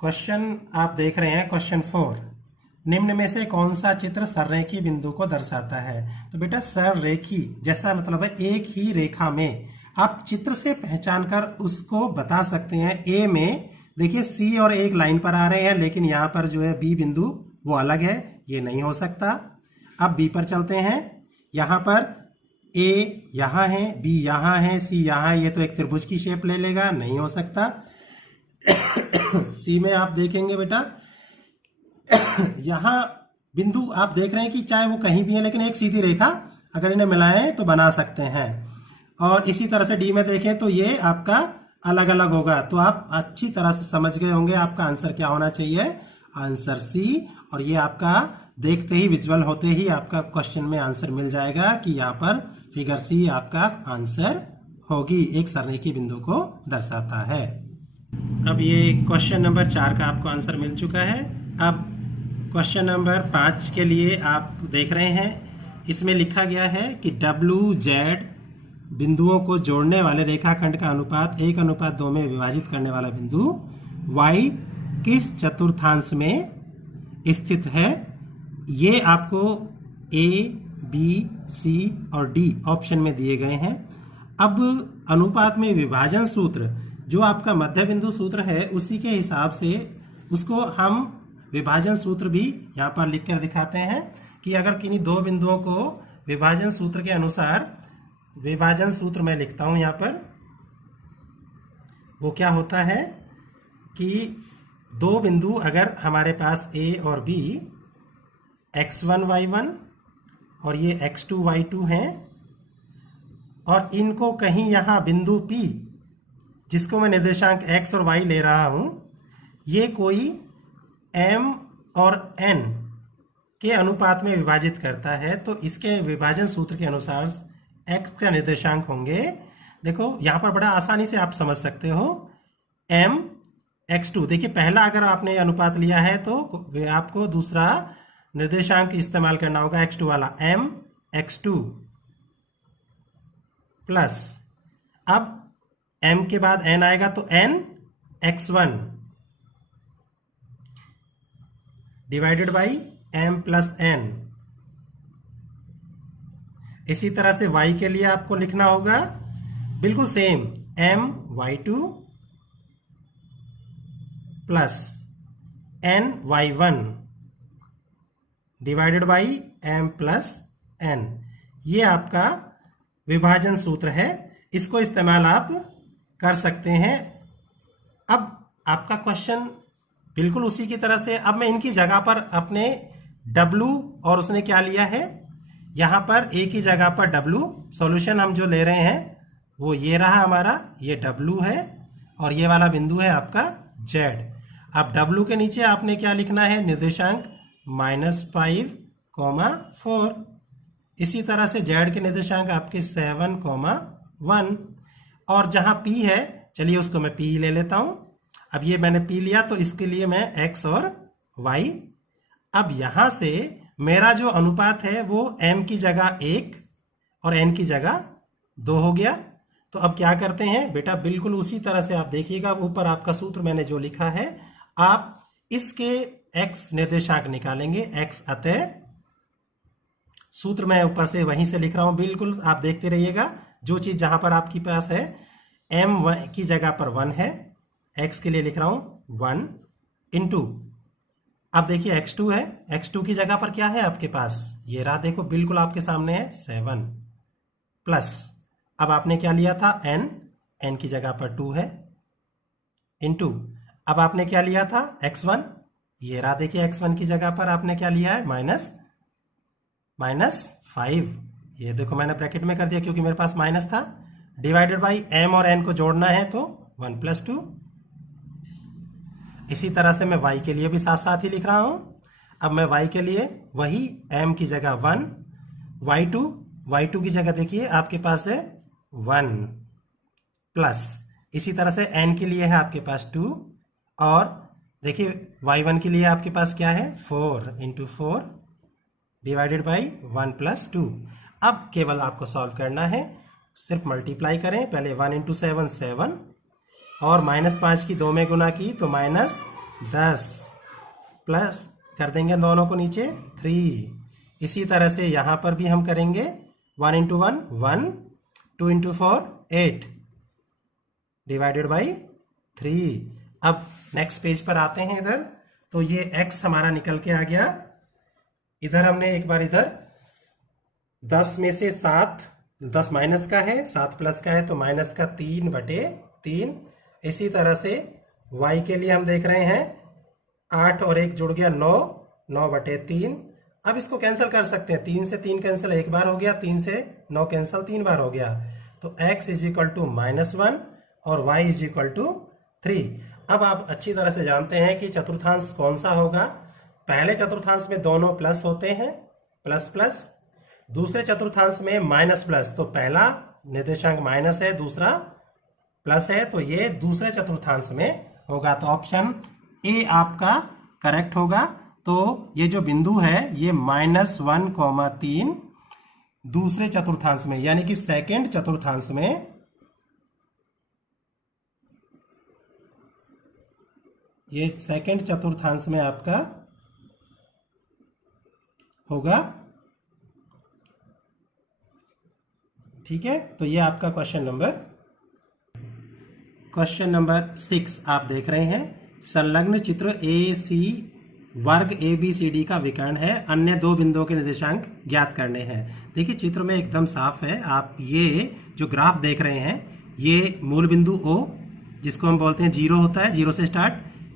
Question आप देख रहे हैं क्वेश्चन 4। निम्न में से कौन सा चित्र सररेखी बिंदु को दर्शाता है? तो बेटा सररेखी जैसा मतलब है एक ही रेखा में आप चित्र से पहचान कर उसको बता सकते हैं। ए में देखिए सी और एक लाइन पर आ रहे हैं, लेकिन यहाँ पर जो है बी बिंदु वो अलग है, ये नहीं हो सकता। अब बी पर चलते हैं। यहाँ पर ए यहाँ है, बी यहाँ है, सी यहाँ है, ये तो एक त्रिभुज की शेप ले लेगा, नहीं हो सकता। सी में आप देखेंगे बेटा यहाँ बिंदु आप देख रहे हैं कि चाहे वो कहीं भी है, लेकिन एक सीधी रेखा अगर इन्हें मिलाएं तो बना सकते हैं। और इसी तरह से डी में देखें तो ये आपका अलग अलग होगा। तो आप अच्छी तरह से समझ गए होंगे आपका आंसर क्या होना चाहिए, आंसर सी। और ये आपका देखते ही विजुअल होते ही आपका क्वेश्चन में आंसर मिल जाएगा कि यहाँ पर फिगर सी आपका आंसर होगी, एक सररेखी बिंदु को दर्शाता है। अब ये क्वेश्चन नंबर 4 का आपको आंसर मिल चुका है। अब क्वेश्चन नंबर 5 के लिए आप देख रहे हैं, इसमें लिखा गया है कि WZ बिंदुओं को जोड़ने वाले रेखाखंड का अनुपात 1:2 में विभाजित करने वाला बिंदु Y किस चतुर्थांश में स्थित है? ये आपको A, B, C और D ऑप्शन में दिए गए हैं। अब अनुपात में विभाजन सूत्र जो आपका मध्य बिंदु सूत्र है उसी के हिसाब से उसको हम विभाजन सूत्र भी यहाँ पर लिख कर दिखाते हैं कि अगर किन्हीं दो बिंदुओं को विभाजन सूत्र के अनुसार, विभाजन सूत्र मैं लिखता हूं यहाँ पर, वो क्या होता है कि दो बिंदु अगर हमारे पास A और B x1 y1 और ये x2 y2 हैं और इनको कहीं यहाँ बिंदु P जिसको मैं निर्देशांक x और y ले रहा हूं, ये कोई m और n के अनुपात में विभाजित करता है, तो इसके विभाजन सूत्र के अनुसार x का निर्देशांक होंगे। देखो यहाँ पर बड़ा आसानी से आप समझ सकते हो, m x2। देखिए पहला अगर आपने अनुपात लिया है तो आपको दूसरा निर्देशांक इस्तेमाल करना होगा x2 वाला, m x2 प्लस, अब m के बाद n आएगा तो n x1 divided by m plus n। इसी तरह से y के लिए आपको लिखना होगा बिल्कुल same, m y2 plus n y1 divided by m plus n। ये आपका विभाजन सूत्र है, इसको इस्तेमाल आप कर सकते हैं। अब आपका क्वेश्चन बिल्कुल उसी की तरह से, अब मैं इनकी जगह पर अपने W और उसने क्या लिया है, यहाँ पर A की जगह पर W, सॉल्यूशन हम जो ले रहे हैं वो ये रहा हमारा, ये W है और ये वाला बिंदु है आपका Z। अब W के नीचे आपने क्या लिखना है, निर्देशांक -5, 4। इसी तरह से Z के निर्देशांक आपके 7, 1 और जहां P है, चलिए उसको मैं P ले लेता हूं। अब ये मैंने P लिया तो इसके लिए मैं X और Y। अब यहां से मेरा जो अनुपात है वो M की जगह 1 और N की जगह 2 हो गया। तो अब क्या करते हैं बेटा, बिल्कुल उसी तरह से आप देखिएगा, ऊपर आपका सूत्र मैंने जो लिखा है, आप इसके X निर्देशांक निकालेंगे, X अतः सूत्र मैं ऊपर से वहीं से लिख रहा हूं, बिल्कुल आप देखते रहिएगा। जो चीज जहां पर आपके पास है, m की जगह पर 1 है, x के लिए लिख रहा हूं 1 इंटू, अब देखिए x2 है, x2 की जगह पर क्या है आपके पास, ये रहा, देखो बिल्कुल आपके सामने है 7 प्लस, अब आपने क्या लिया था n की जगह पर 2 है इंटू, अब आपने क्या लिया था x1, ये रहा, देखिए x1 की जगह पर आपने क्या लिया है -5, ये देखो मैंने ब्रैकेट में कर दिया क्योंकि मेरे पास माइनस था, डिवाइडेड बाई m और n को जोड़ना है तो 1 + 2। इसी तरह से मैं y के लिए भी साथ साथ ही लिख रहा हूं। अब मैं y के लिए वही m की जगह 1, y2 की जगह देखिए आपके पास है 1 प्लस, इसी तरह से n के लिए है आपके पास 2 और देखिए y1 के लिए आपके पास क्या है 4 × 4 डिवाइडेड बाई 1 + 2। अब केवल आपको सॉल्व करना है, सिर्फ मल्टीप्लाई करें, पहले 1 × 7 7 और -5 की 2 में गुना की तो 10 प्लस कर देंगे दोनों को नीचे 3। इसी तरह से यहां पर भी हम करेंगे 1 इंटू 1 1, 2 इंटू 4 8 डिवाइडेड बाई 3। अब नेक्स्ट पेज पर आते हैं इधर, तो ये x हमारा निकल के आ गया। इधर हमने एक बार इधर 10 में से 7, 10 माइनस का है, 7 प्लस का है तो माइनस का 3/3। इसी तरह से y के लिए हम देख रहे हैं 8 और 1 जुड़ गया 9, 9/3। अब इसको कैंसिल कर सकते हैं, 3 से 3 कैंसिल एक बार हो गया, 3 से 9 कैंसिल 3 बार हो गया। तो x इज इक्वल टू -1 और y इज इक्वल टू 3। अब आप अच्छी तरह से जानते हैं कि चतुर्थांश कौन सा होगा। पहले चतुर्थांश में दोनों प्लस होते हैं, प्लस प्लस। दूसरे चतुर्थांश में माइनस प्लस, तो पहला निर्देशांक माइनस है, दूसरा प्लस है, तो ये दूसरे चतुर्थांश में होगा। तो ऑप्शन ए आपका करेक्ट होगा। तो ये जो बिंदु है ये -1,3 दूसरे चतुर्थांश में, यानी कि सेकंड चतुर्थांश में, ये सेकंड चतुर्थांश में आपका होगा। ठीक है, तो ये आपका क्वेश्चन नंबर 6 आप देख रहे हैं। संलग्न चित्र AC वर्ग ABCD का विकर्ण है, अन्य दो बिंदुओं के निर्देशांक ज्ञात करने हैं। देखिए चित्र में एकदम साफ है। आप ये जो ग्राफ देख रहे हैं, ये मूल बिंदु O जिसको हम बोलते हैं 0 होता है, 0 से स्टार्ट,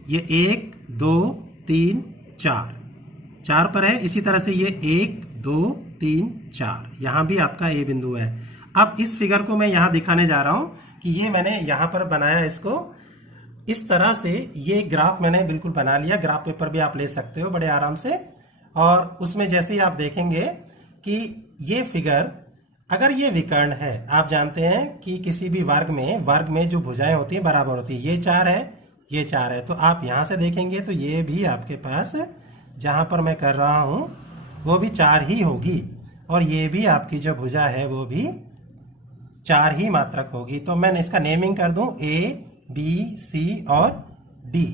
ये 1 2 3 4 पर है। इसी तरह से ये 1 2 3 4 यहाँ भी आपका A बिंदु है। अब इस फिगर को मैं यहाँ दिखाने जा रहा हूँ कि ये मैंने यहाँ पर बनाया इसको इस तरह से। ये ग्राफ मैंने बिल्कुल बना लिया, ग्राफ पेपर भी आप ले सकते हो बड़े आराम से। और उसमें जैसे ही आप देखेंगे कि ये फिगर, अगर ये विकर्ण है, आप जानते हैं कि किसी भी वर्ग में जो भुजाएं होती हैं बराबर होती है। ये 4 है, ये 4 है, तो आप यहाँ से देखेंगे तो ये भी आपके पास जहाँ पर मैं कर रहा हूँ वो भी 4 ही होगी, और ये भी आपकी जो भुजा है वो भी 4 ही मात्रक होगी। तो मैंने इसका नेमिंग कर दूं A B C और D।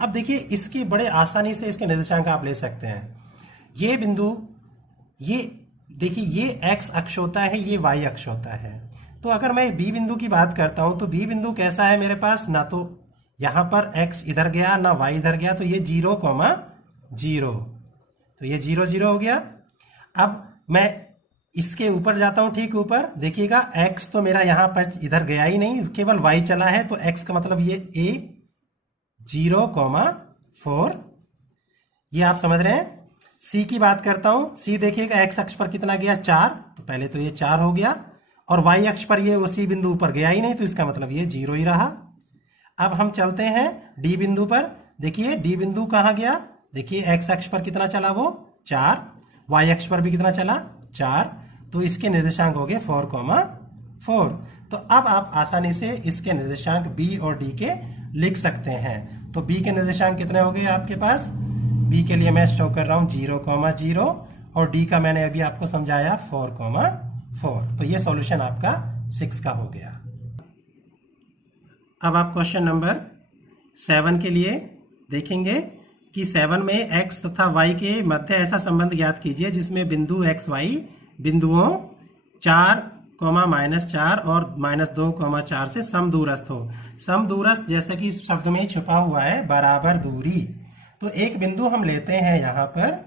अब देखिए इसकी बड़े आसानी से इसके निर्देशांक आप ले सकते हैं। ये बिंदु, ये देखिए ये x अक्ष होता है, ये y अक्ष होता है। तो अगर मैं B बिंदु की बात करता हूं तो B बिंदु कैसा है मेरे पास, ना तो यहां पर x इधर गया ना y इधर गया, तो ये 0,0, तो ये 0 0 हो गया। अब मैं इसके ऊपर जाता हूं, ठीक ऊपर देखिएगा x तो मेरा यहां पर इधर गया ही नहीं, केवल y चला है, तो x का मतलब ये A 0,4, ये आप समझ रहे हैं। C की बात करता हूं, C देखिएगा x अक्ष पर कितना गया 4, तो पहले तो ये 4 हो गया, और y अक्ष पर ये उसी बिंदु पर गया ही नहीं, तो इसका मतलब ये 0 ही रहा। अब हम चलते हैं D बिंदु पर। देखिए D बिंदु कहां गया, देखिए x अक्ष पर कितना चला वो 4, y अक्ष पर भी कितना चला 4, तो इसके निर्देशांक हो गए 4,4। तो अब आप आसानी से इसके निर्देशांक B और D के लिख सकते हैं। तो B के निर्देशांक कितने हो गए आपके पास, B के लिए मैं शो कर रहा हूं 0,0, और D का मैंने अभी आपको समझाया 4,4। तो ये सॉल्यूशन आपका 6 का हो गया। अब आप क्वेश्चन नंबर 7 के लिए देखेंगे कि 7 में x तथा y के मध्य ऐसा संबंध ज्ञात कीजिए जिसमें बिंदु x y बिंदुओं 4, -4 और -2,4 से समदूरस्थ हो। समदूरस्थ जैसे कि इस शब्द में छुपा हुआ है बराबर दूरी। तो एक बिंदु हम लेते हैं यहाँ पर,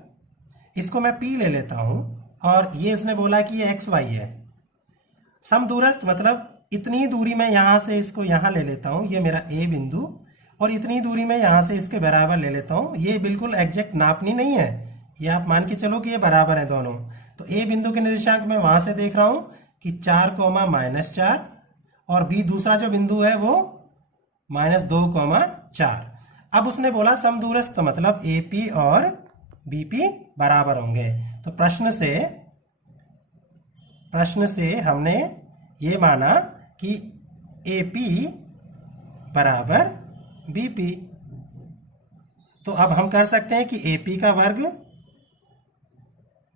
इसको मैं P ले लेता हूं, और ये इसने बोला कि ये XY है। समदूरस्थ मतलब इतनी दूरी मैं यहां से इसको यहां ले लेता हूं, ये मेरा A बिंदु, और इतनी दूरी मैं यहां से इसके बराबर ले लेता हूं। ये बिल्कुल एग्जैक्ट नापनी नहीं है, ये आप मान के चलो कि ये बराबर है दोनों। तो A बिंदु के निर्देशांक मैं वहां से देख रहा हूं कि 4, -4, और B दूसरा जो बिंदु है वो -2,4। अब उसने बोला समदूरस्थ मतलब AP और BP बराबर होंगे। तो प्रश्न से हमने ये माना कि AP बराबर BP। तो अब हम कर सकते हैं कि AP का वर्ग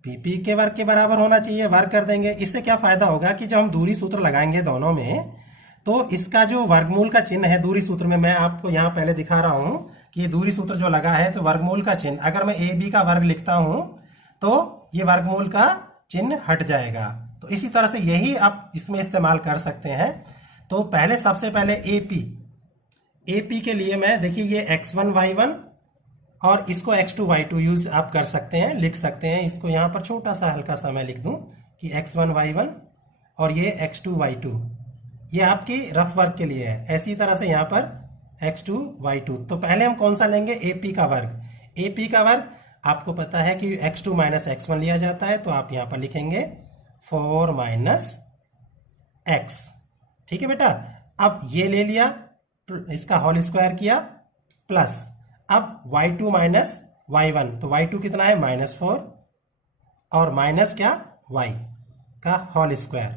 BP के वर्ग के बराबर होना चाहिए, वर्ग कर देंगे। इससे क्या फायदा होगा कि जब हम दूरी सूत्र लगाएंगे दोनों में, तो इसका जो वर्गमूल का चिन्ह है दूरी सूत्र में, मैं आपको यहाँ पहले दिखा रहा हूं कि दूरी सूत्र जो लगा है तो वर्गमूल का चिन्ह, अगर मैं ए बी का वर्ग लिखता हूं तो ये वर्गमूल का चिन्ह हट जाएगा। तो इसी तरह से यही आप इसमें इस्तेमाल कर सकते हैं। तो पहले सबसे पहले एपी के लिए मैं देखिए ये x1 y1 और इसको x2 y2 यूज आप कर सकते हैं, लिख सकते हैं। इसको यहां पर छोटा सा हल्का सा मैं लिख दूं कि x1 y1 और ये x2 y2, ये आपकी रफ वर्क के लिए है। ऐसी तरह से यहाँ पर x2 y2। तो पहले हम कौन सा लेंगे, AP का वर्ग। AP का वर्ग आपको पता है कि x2 माइनस x1 लिया जाता है, तो आप यहाँ पर लिखेंगे 4 माइनस x। ठीक है बेटा, अब ये ले लिया, इसका होल स्क्वायर किया, प्लस अब y2 माइनस y1, तो y2 कितना है -4 और माइनस क्या y का होल स्क्वायर।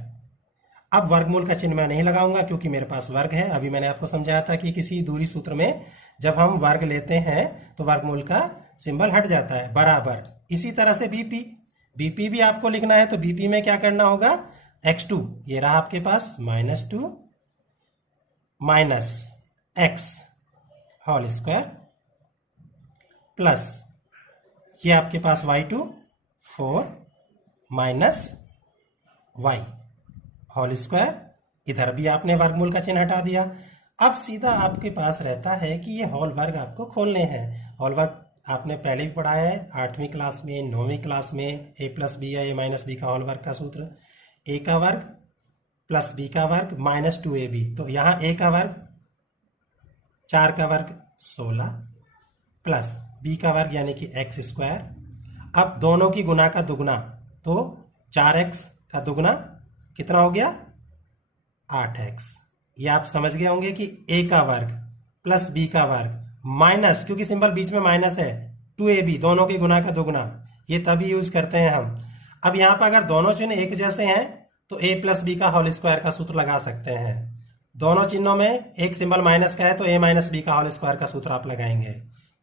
अब वर्गमूल का चिन्ह मैं नहीं लगाऊंगा क्योंकि मेरे पास वर्ग है। अभी मैंने आपको समझाया था कि किसी दूरी सूत्र में जब हम वर्ग लेते हैं तो वर्गमूल का सिंबल हट जाता है, बराबर। इसी तरह से बीपी भी आपको लिखना है, तो बीपी में क्या करना होगा, x2 ये रहा आपके पास -2 minus x whole square plus ये आपके पास y2 4 minus y whole square. इधर भी आपने वर्गमूल का चिन्ह हटा दिया। अब सीधा आपके पास रहता है कि ये होल वर्ग आपको खोलने हैं। होल वर्ग आपने पहले भी पढ़ा है 8वीं क्लास में, 9वीं क्लास में। a प्लस बी या a माइनस बी का होल वर्ग का सूत्र, a का वर्ग प्लस b का वर्ग माइनस 2ab। तो यहाँ a का वर्ग 4 का वर्ग 16 प्लस b का वर्ग यानी कि x स्क्वायर। अब दोनों की गुना का दुगना, तो 4x का दुगना कितना हो गया 8x। ये आप समझ गए होंगे कि a का वर्ग प्लस b का वर्ग माइनस, क्योंकि सिंबल बीच में माइनस है, 2ab, दोनों के गुना का दुगना। ये तभी यूज करते हैं हम। अब यहाँ पर अगर दोनों चिन्ह एक जैसे हैं तो a प्लस बी का होल स्क्वायर का सूत्र लगा सकते हैं। दोनों चिन्हों में एक सिंबल माइनस का है तो a माइनस बी का होल स्क्वायर का सूत्र आप लगाएंगे।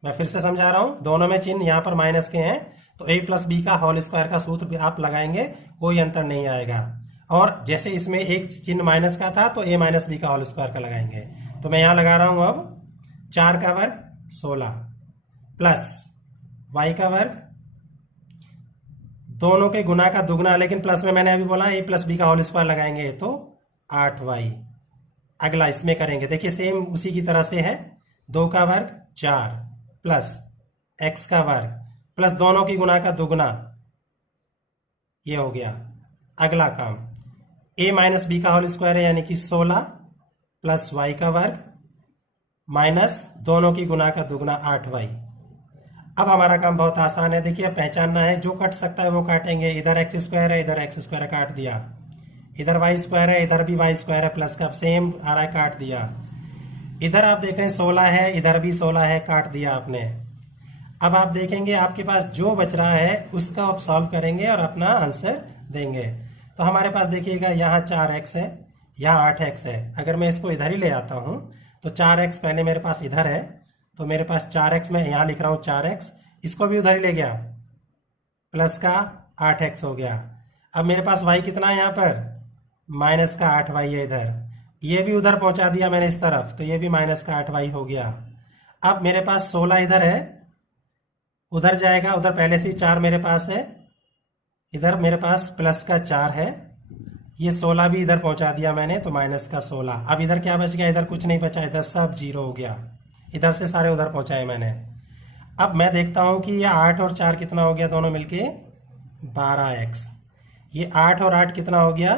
मैं फिर से समझा रहा हूं, दोनों में चिन्ह यहाँ पर माइनस के हैं तो a प्लस बी का होल स्क्वायर का सूत्र भी आप लगाएंगे, कोई अंतर नहीं आएगा। और जैसे इसमें एक चिन्ह माइनस का था तो a माइनस बी का होल स्क्वायर का लगाएंगे। तो मैं यहां लगा रहा हूं अब 4 का वर्ग 16 प्लस y का वर्ग, दोनों के गुना का दुगना, लेकिन प्लस में मैंने अभी बोला a प्लस बी का होल स्क्वायर लगाएंगे तो 8y। अगला इसमें करेंगे, देखिए सेम उसी की तरह से है, 2 का वर्ग 4 प्लस x का वर्ग प्लस दोनों की गुना का दुगना, ये हो गया। अगला काम a माइनस बी का होल स्क्वायर है यानी कि 16 प्लस y का वर्ग माइनस दोनों की गुना का दुगना 8y। अब हमारा काम बहुत आसान है, देखिए पहचानना है, जो कट सकता है वो काटेंगे। इधर x स्क्वायर है, इधर x स्क्वायर काट दिया, इधर y स्क्वायर है, इधर भी y स्क्वायर है, प्लस का सेम आ रहा है, काट दिया। इधर आप देख रहे हैं 16 है, इधर भी 16 है, काट दिया आपने। अब आप देखेंगे आपके पास जो बच रहा है उसका आप सॉल्व करेंगे और अपना आंसर देंगे। तो हमारे पास देखिएगा यहाँ 4x है, यहाँ 8x है। अगर मैं इसको इधर ही ले आता हूँ तो 4x पहले मेरे पास इधर है, तो मेरे पास 4x में यहाँ लिख रहा हूँ 4x, इसको भी उधर ही ले गया, प्लस का 8x हो गया। अब मेरे पास y कितना है यहाँ पर, माइनस का 8y है इधर, ये भी उधर पहुंचा दिया मैंने इस तरफ, तो ये भी माइनस का 8y हो गया। अब मेरे पास 16 इधर है, उधर जाएगा, उधर पहले से 4 मेरे पास है, इधर मेरे पास प्लस का 4 है, ये 16 भी इधर पहुंचा दिया मैंने, तो माइनस का 16। अब इधर क्या बच गया, इधर कुछ नहीं बचा, इधर सब 0 हो गया, इधर से सारे उधर पहुंचाए मैंने। अब मैं देखता हूं कि ये 8 और 4 कितना हो गया, दोनों मिलके 12x। ये 8 और 8 कितना हो गया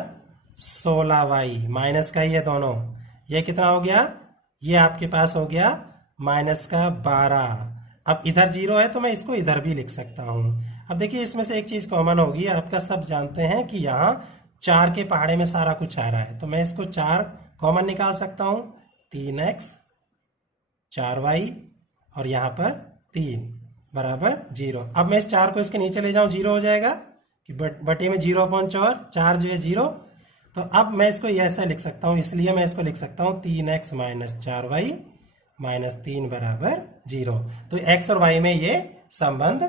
16y, माइनस का ही है दोनों, ये कितना हो गया, ये आपके पास हो गया माइनस का 12। अब इधर 0 है तो मैं इसको इधर भी लिख सकता हूं। अब देखिए इसमें से एक चीज कॉमन होगी, आपका सब जानते हैं कि यहाँ 4 के पहाड़े में सारा कुछ आ रहा है, तो मैं इसको 4 कॉमन निकाल सकता हूं, 3x 4y और यहाँ पर 3 बराबर 0। अब मैं इस 4 को इसके नीचे ले जाऊं, 0 हो जाएगा कि बटे में 0/4 जो है 0। तो अब मैं इसको ऐसा लिख सकता हूं, इसलिए मैं इसको लिख सकता हूं 3x माइनस 4y माइनस 3 बराबर 0। तो x और y में ये संबंध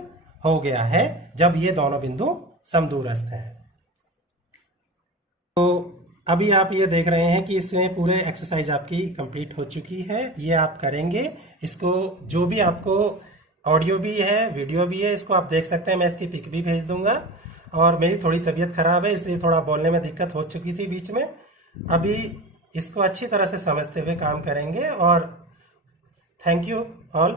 हो गया है जब ये दोनों बिंदु समदूरस्थ हैं। तो अभी आप ये देख रहे हैं कि इसमें पूरे एक्सरसाइज आपकी कंप्लीट हो चुकी है। ये आप करेंगे, इसको जो भी आपको ऑडियो भी है वीडियो भी है इसको आप देख सकते हैं, मैं इसकी पिक भी भेज दूंगा। और मेरी थोड़ी तबीयत खराब है इसलिए थोड़ा बोलने में दिक्कत हो चुकी थी बीच में। अभी इसको अच्छी तरह से समझते हुए काम करेंगे। और थैंक यू ऑल।